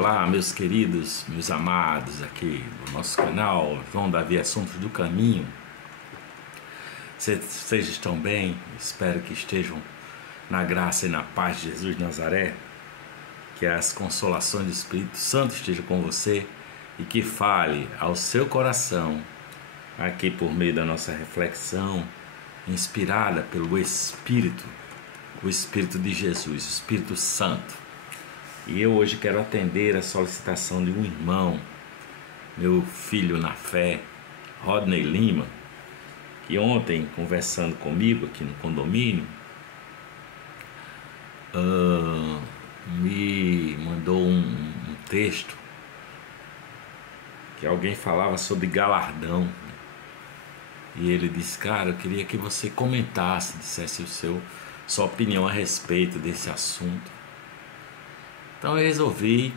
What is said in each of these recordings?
Olá, meus queridos, meus amados aqui do nosso canal João Davi Assuntos do Caminho. Vocês estão bem? Espero que estejam na graça e na paz de Jesus de Nazaré. Que as consolações do Espírito Santo estejam com você e que fale ao seu coração aqui por meio da nossa reflexão inspirada pelo Espírito, o Espírito de Jesus, o Espírito Santo. E eu hoje quero atender a solicitação de um irmão, meu filho na fé, Rodney Lima, que ontem, conversando comigo aqui no condomínio, me mandou um texto que alguém falava sobre galardão. E ele disse: cara, eu queria que você comentasse, dissesse sua opinião a respeito desse assunto. Então eu resolvi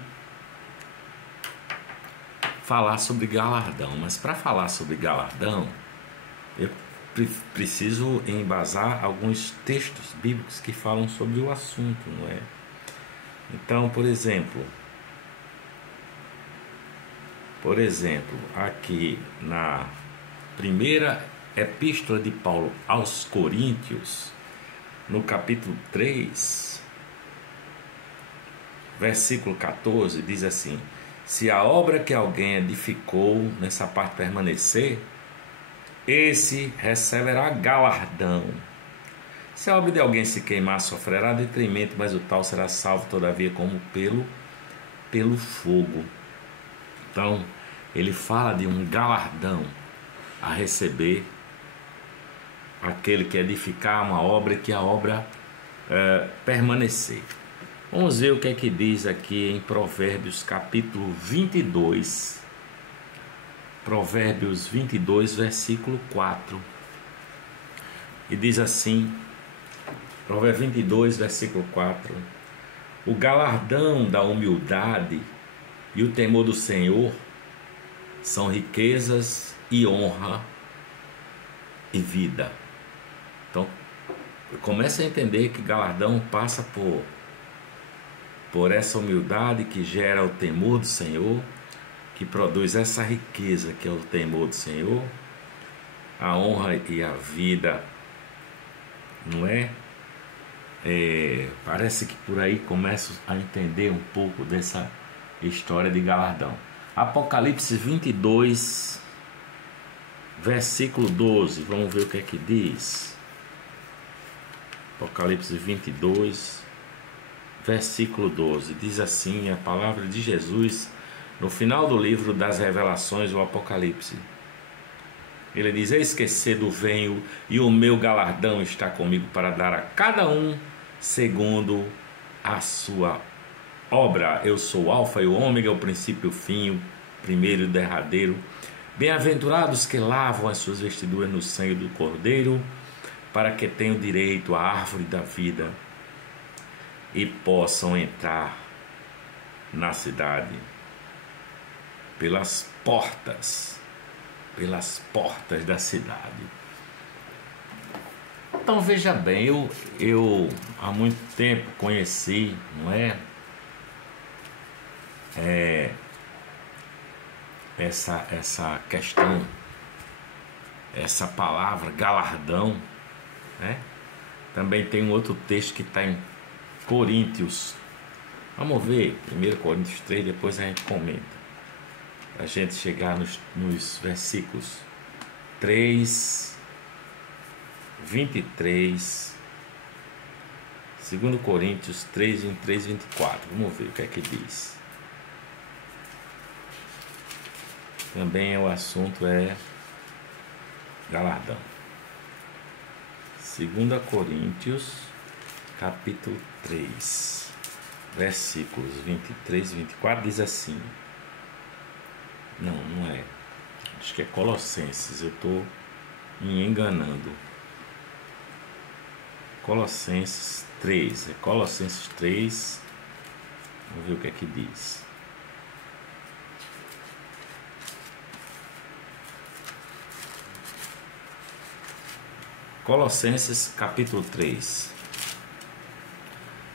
falar sobre galardão, mas para falar sobre galardão eu preciso embasar alguns textos bíblicos que falam sobre o assunto, não é? Então, por exemplo, aqui na primeira epístola de Paulo aos Coríntios, no capítulo 3, versículo 14, diz assim: se a obra que alguém edificou, nessa parte permanecer, esse receberá galardão. Se a obra de alguém se queimar, sofrerá detrimento, mas o tal será salvo, todavia, como pelo fogo. Então, ele fala de um galardão a receber aquele que edificar uma obra, que a obra permanecer. Vamos ver o que é que diz aqui em Provérbios capítulo 22. Provérbios 22, versículo 4. E diz assim, Provérbios 22, versículo 4: o galardão da humildade e o temor do Senhor são riquezas e honra e vida. Então, comece a entender que galardão passa por essa humildade que gera o temor do Senhor, que produz essa riqueza que é o temor do Senhor, a honra e a vida, não é? Parece que por aí começo a entender um pouco dessa história de galardão. Apocalipse 22, versículo 12, vamos ver o que é que diz. Apocalipse 22, versículo 12, diz assim a palavra de Jesus no final do livro das Revelações, o Apocalipse. Ele diz: eis que cedo venho e o meu galardão está comigo para dar a cada um segundo a sua obra. Eu sou o Alfa e o Ômega, o princípio e o fim, o primeiro e o derradeiro. Bem-aventurados que lavam as suas vestiduras no sangue do Cordeiro, para que tenham direito à árvore da vida e possam entrar na cidade pelas portas da cidade. Então veja bem, eu há muito tempo conheci, não é? Essa questão, essa palavra galardão, né? Também tem um outro texto que está em Coríntios. Vamos ver 1 Coríntios 3, depois a gente comenta, a gente chegar nos versículos 3, 23, 2 Coríntios 3, 23 e 24. Vamos ver o que é que diz. Também o assunto é galardão. 2 Coríntios capítulo 3, versículos 23 e 24 diz assim. Não é. Acho que é Colossenses, eu estou me enganando. Colossenses 3, é Colossenses 3. Vamos ver o que é que diz. Colossenses capítulo 3,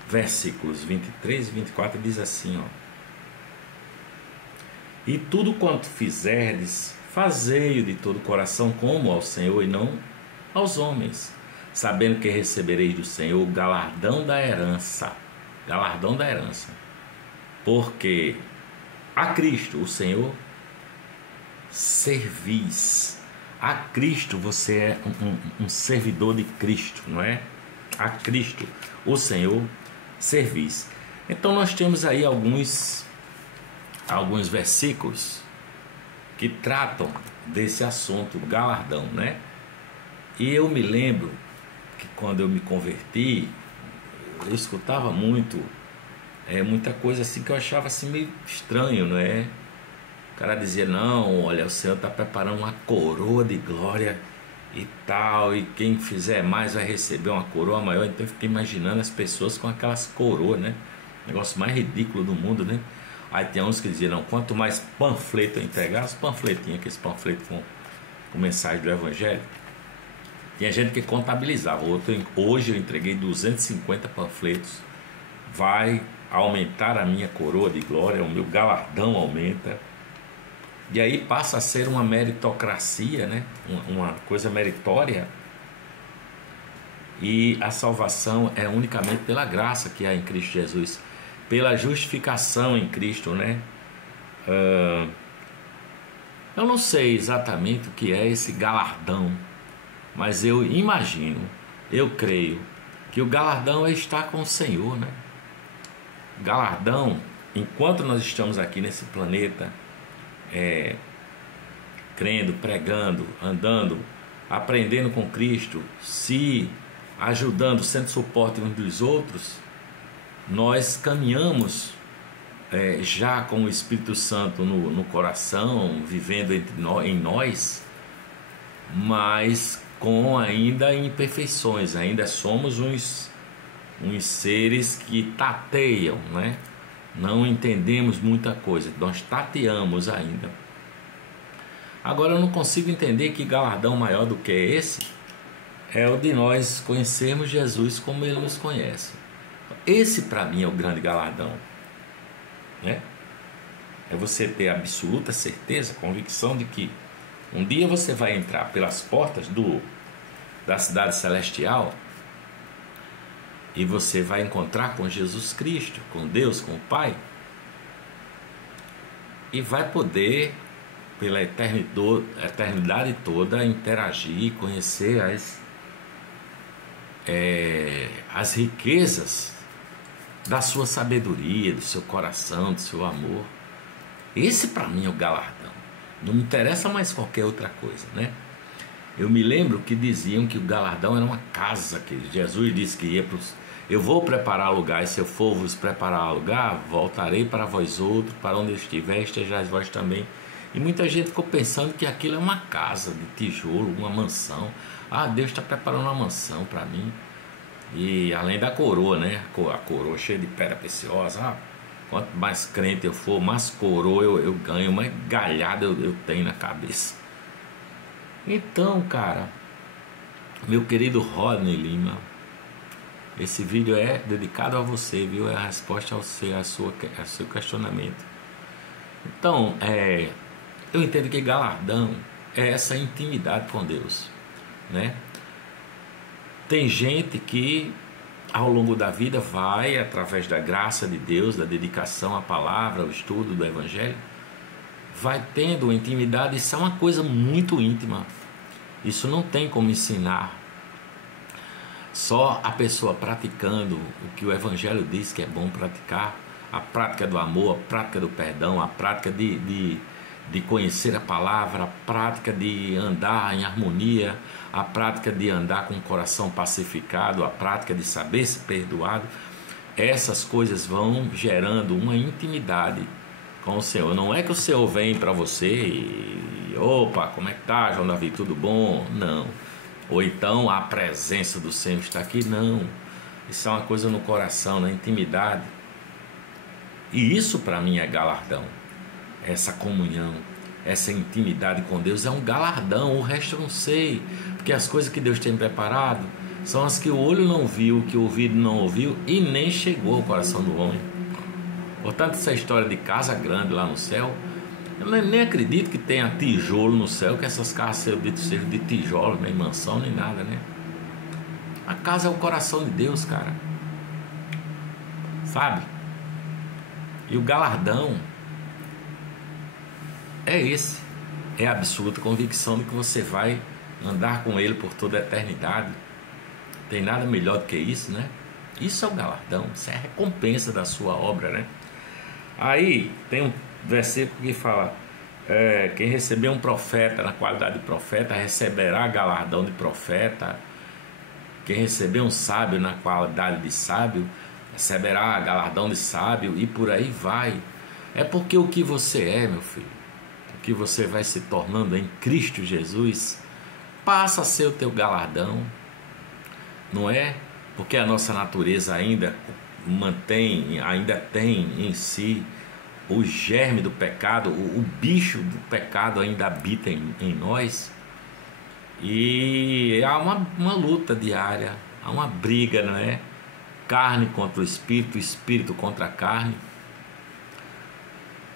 versículos 23 e 24 diz assim, ó: E tudo quanto fizerdes, fazei-o de todo o coração, como ao Senhor e não aos homens, sabendo que recebereis do Senhor o galardão da herança. Galardão da herança. Porque a Cristo, o Senhor, servis. A Cristo você é um servidor de Cristo, não é? A Cristo, o Senhor, servis. Então nós temos aí alguns versículos que tratam desse assunto, galardão, né? E eu me lembro que quando eu me converti, eu escutava muita coisa assim que eu achava assim meio estranho, não é? O cara dizia, não, olha, o Senhor está preparando uma coroa de glória e tal, e quem fizer mais vai receber uma coroa maior. Então eu fiquei imaginando as pessoas com aquelas coroas, né? Negócio mais ridículo do mundo, né? Aí tem uns que diziam, não, quanto mais panfleto eu entregar, os panfletinhos, aqueles panfletos com mensagem do Evangelho. Tinha gente que contabilizava. Hoje eu entreguei 250 panfletos, vai aumentar a minha coroa de glória, o meu galardão aumenta. E aí passa a ser uma meritocracia, né? Uma coisa meritória. E a salvação é unicamente pela graça que há em Cristo Jesus, pela justificação em Cristo, né? Eu não sei exatamente o que é esse galardão, mas eu imagino, eu creio que o galardão é estar com o Senhor, né? Galardão, enquanto nós estamos aqui nesse planeta, crendo, pregando, andando, aprendendo com Cristo, se ajudando, sendo suporte uns dos outros, nós caminhamos já com o Espírito Santo no coração, vivendo em nós, mas com ainda imperfeições. Ainda somos uns seres que tateiam, né? Não entendemos muita coisa, nós tateamos ainda. Agora eu não consigo entender que galardão maior do que esse é o de nós conhecermos Jesus como Ele nos conhece. Esse para mim é o grande galardão, né? É você ter absoluta certeza, convicção de que um dia você vai entrar pelas portas da cidade celestial e você vai encontrar com Jesus Cristo, com Deus, com o Pai, e vai poder, pela eternidade toda, interagir, conhecer as riquezas da sua sabedoria, do seu coração, do seu amor. Esse para mim é o galardão. Não me interessa mais qualquer outra coisa, né? Eu me lembro que diziam que o galardão era uma casa, que Jesus disse que ia para os... Eu vou preparar lugar, e se eu for vos preparar lugar, voltarei para vós outros, para onde eu estiver, estejais vós também. E muita gente ficou pensando que aquilo é uma casa de tijolo, uma mansão. Ah, Deus está preparando uma mansão para mim. E além da coroa, né? A coroa cheia de pedra preciosa. Ah, quanto mais crente eu for, mais coroa eu ganho, mais galhada eu tenho na cabeça. Então, cara, meu querido Rodney Lima, esse vídeo é dedicado a você, viu? É a resposta ao seu questionamento. Então, eu entendo que galardão é essa intimidade com Deus, né? Tem gente que ao longo da vida vai, através da graça de Deus, da dedicação à palavra, ao estudo do Evangelho, vai tendo uma intimidade. Isso é uma coisa muito íntima. Isso não tem como ensinar. Só a pessoa praticando o que o Evangelho diz que é bom praticar, a prática do amor, a prática do perdão, a prática de conhecer a palavra, a prática de andar em harmonia, a prática de andar com o coração pacificado, a prática de saber ser perdoado. Essas coisas vão gerando uma intimidade com o Senhor. Não é que o Senhor vem para você e opa, como é que tá, João Davi, tudo bom? Não. Ou então a presença do Senhor está aqui, não. Isso é uma coisa no coração, na intimidade. E isso para mim é galardão. Essa comunhão, essa intimidade com Deus é um galardão. O resto eu não sei, porque as coisas que Deus tem preparado são as que o olho não viu, que o ouvido não ouviu e nem chegou ao coração do homem. Portanto, essa história de casa grande lá no céu Eu nem acredito que tenha tijolo no céu, que essas casas sejam de tijolo, nem mansão, nem nada, né? A casa é o coração de Deus, cara. Sabe? E o galardão é esse. É a absoluta convicção de que você vai andar com Ele por toda a eternidade. Tem nada melhor do que isso, né? Isso é o galardão, isso é a recompensa da sua obra, né? Aí tem um versículo que fala: quem receber um profeta na qualidade de profeta receberá galardão de profeta. Quem receber um sábio na qualidade de sábio receberá galardão de sábio, e por aí vai. É porque o que você é, meu filho, o que você vai se tornando em Cristo Jesus, passa a ser o teu galardão, não é? Porque a nossa natureza ainda tem em si o germe do pecado, o bicho do pecado ainda habita em nós, e há uma luta diária, há uma briga, não é? Carne contra o espírito contra a carne.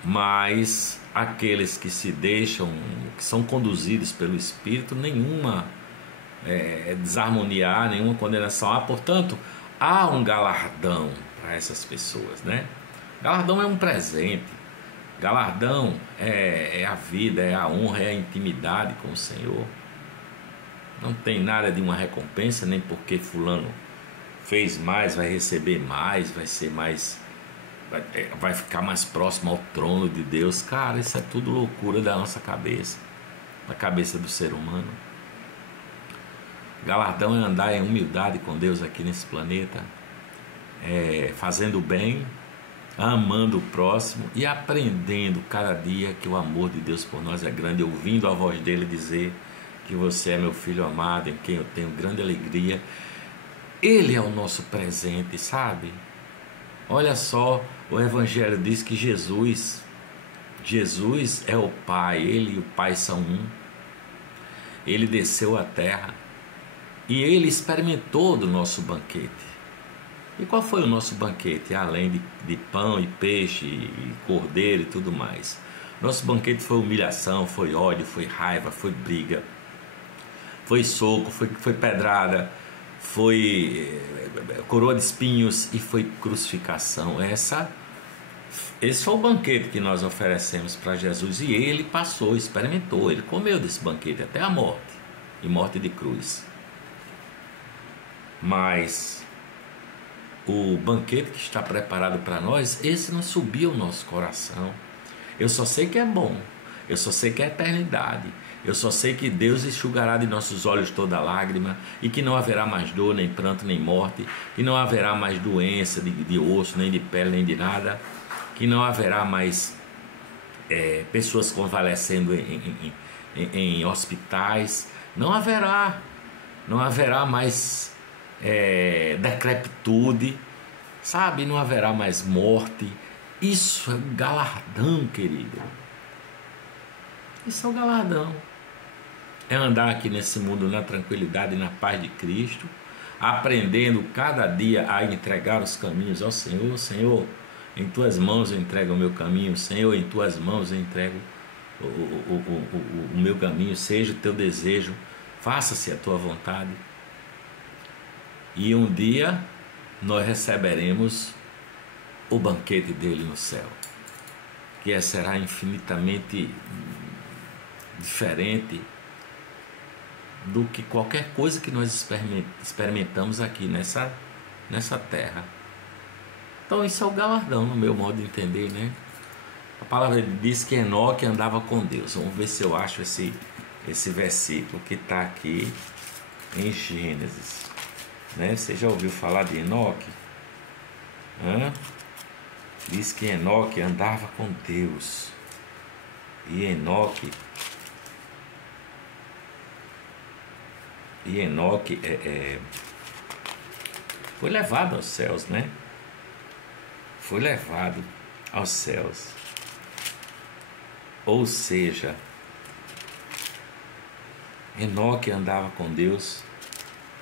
Mas aqueles que se deixam, que são conduzidos pelo Espírito, nenhuma desarmonia, nenhuma condenação há. Portanto, há um galardão para essas pessoas, né? Galardão é um presente. Galardão é a vida, é a honra, é a intimidade com o Senhor. Não tem nada de uma recompensa, nem porque fulano fez mais, vai receber mais, vai ser mais, vai ficar mais próximo ao trono de Deus. Cara, isso é tudo loucura da nossa cabeça, da cabeça do ser humano. Galardão é andar em humildade com Deus aqui nesse planeta, fazendo o bem, amando o próximo e aprendendo cada dia que o amor de Deus por nós é grande, ouvindo a voz dele dizer que você é meu filho amado, em quem eu tenho grande alegria. Ele é o nosso presente, sabe? Olha só, o Evangelho diz que Jesus é o Pai, Ele e o Pai são um. Ele desceu à terra e Ele experimentou do nosso banquete. E qual foi o nosso banquete? Além de pão e peixe e cordeiro e tudo mais. Nosso banquete foi humilhação, foi ódio, foi raiva, foi briga, foi soco, foi pedrada, foi coroa de espinhos e foi crucificação. Esse foi o banquete que nós oferecemos para Jesus, e ele passou, experimentou, ele comeu desse banquete até a morte, e morte de cruz. Mas o banquete que está preparado para nós, esse não subiu ao nosso coração. Eu só sei que é bom, eu só sei que é eternidade, eu só sei que Deus enxugará de nossos olhos toda lágrima, e que não haverá mais dor, nem pranto, nem morte, que não haverá mais doença de osso, nem de pele, nem de nada, que não haverá mais pessoas convalescendo em hospitais, não haverá mais decrepitude, sabe? Não haverá mais morte. Isso é um galardão, querido. Isso é um galardão. É andar aqui nesse mundo na tranquilidade e na paz de Cristo, aprendendo cada dia a entregar os caminhos ao Senhor. Senhor, em Tuas mãos eu entrego o meu caminho. Senhor, em Tuas mãos eu entrego o meu caminho. Seja o Teu desejo, faça-se a Tua vontade. E um dia nós receberemos o banquete dele no céu, que será infinitamente diferente do que qualquer coisa que nós experimentamos aqui nessa terra. Então isso é o galardão, no meu modo de entender, né? A palavra diz que Enoque andava com Deus. Vamos ver se eu acho esse versículo que está aqui em Gênesis, né? Você já ouviu falar de Enoque? Diz que Enoque andava com Deus, e Enoque foi levado aos céus, né? Foi levado aos céus. Ou seja, Enoque andava com Deus,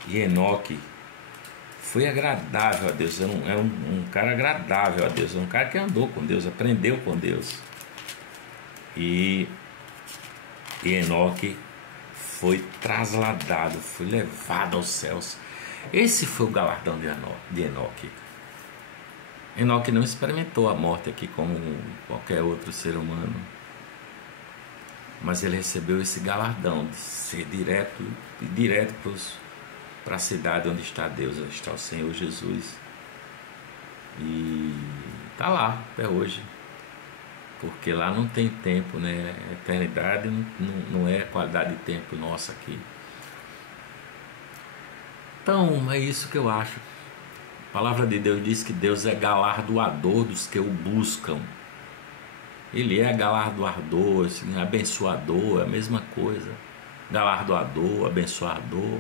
e Enoque foi agradável a Deus. É um cara agradável a Deus, é um cara que andou com Deus, aprendeu com Deus. E Enoque foi trasladado, foi levado aos céus. Esse foi o galardão de Enoque. Enoque não experimentou a morte aqui como qualquer outro ser humano, mas ele recebeu esse galardão de ser direto para a cidade onde está Deus, onde está o Senhor Jesus. E está lá até hoje, porque lá não tem tempo, né? Eternidade não é qualidade de tempo nossa aqui. Então é isso que eu acho. A palavra de Deus diz que Deus é galardoador dos que o buscam. Ele é galardoador, assim, abençoador, é a mesma coisa. Galardoador, abençoador.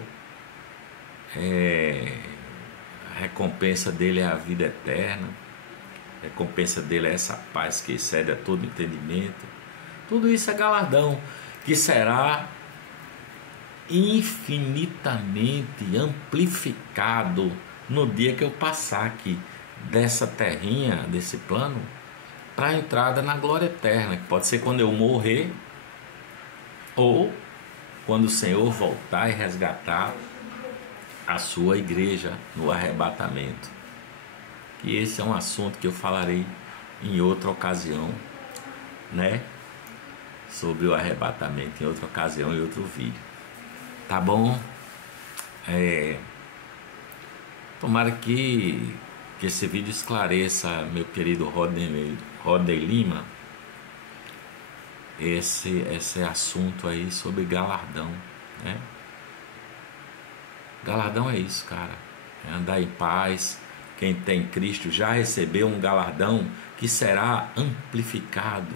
A recompensa dele é a vida eterna. A recompensa dele é essa paz que excede a todo entendimento. Tudo isso é galardão, que será infinitamente amplificado no dia que eu passar aqui dessa terrinha, desse plano, para a entrada na glória eterna, que pode ser quando eu morrer ou quando o Senhor voltar e resgatar a sua igreja no arrebatamento. E esse é um assunto que eu falarei em outra ocasião, né? Sobre o arrebatamento, em outra ocasião, em outro vídeo. Tá bom? Tomara que esse vídeo esclareça, meu querido Rodney Lima, esse assunto aí sobre galardão, né? Galardão é isso, cara. É andar em paz. Quem tem Cristo já recebeu um galardão que será amplificado,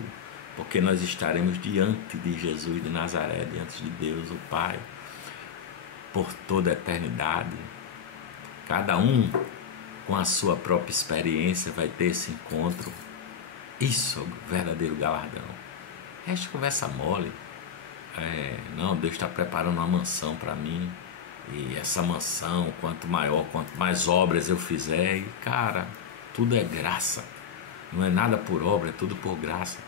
porque nós estaremos diante de Jesus de Nazaré, diante de Deus, o Pai, por toda a eternidade. Cada um com a sua própria experiência vai ter esse encontro. Isso é o verdadeiro galardão. Resta conversa mole. Não, Deus está preparando uma mansão para mim. E essa mansão, quanto maior, quanto mais obras eu fizer, e cara, tudo é graça. Não é nada por obra, é tudo por graça.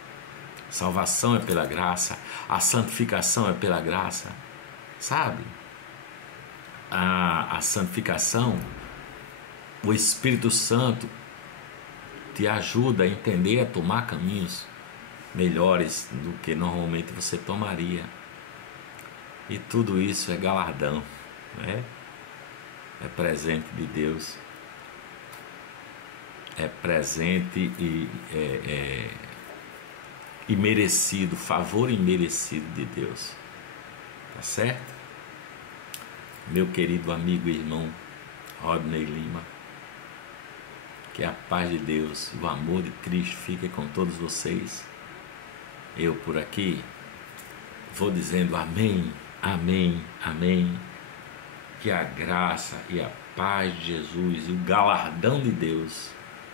Salvação é pela graça, a santificação é pela graça, sabe? A santificação, o Espírito Santo te ajuda a entender, a tomar caminhos melhores do que normalmente você tomaria. E tudo isso é galardão, né? É presente de Deus, é presente e merecido, favor imerecido de Deus, tá certo? Meu querido amigo e irmão Rodney Lima, que a paz de Deus e o amor de Cristo fiquem com todos vocês. Eu por aqui vou dizendo amém, amém, amém. Que a graça e a paz de Jesus e o galardão de Deus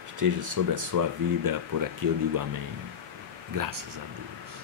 esteja sobre a sua vida. Por aqui eu digo amém. Graças a Deus.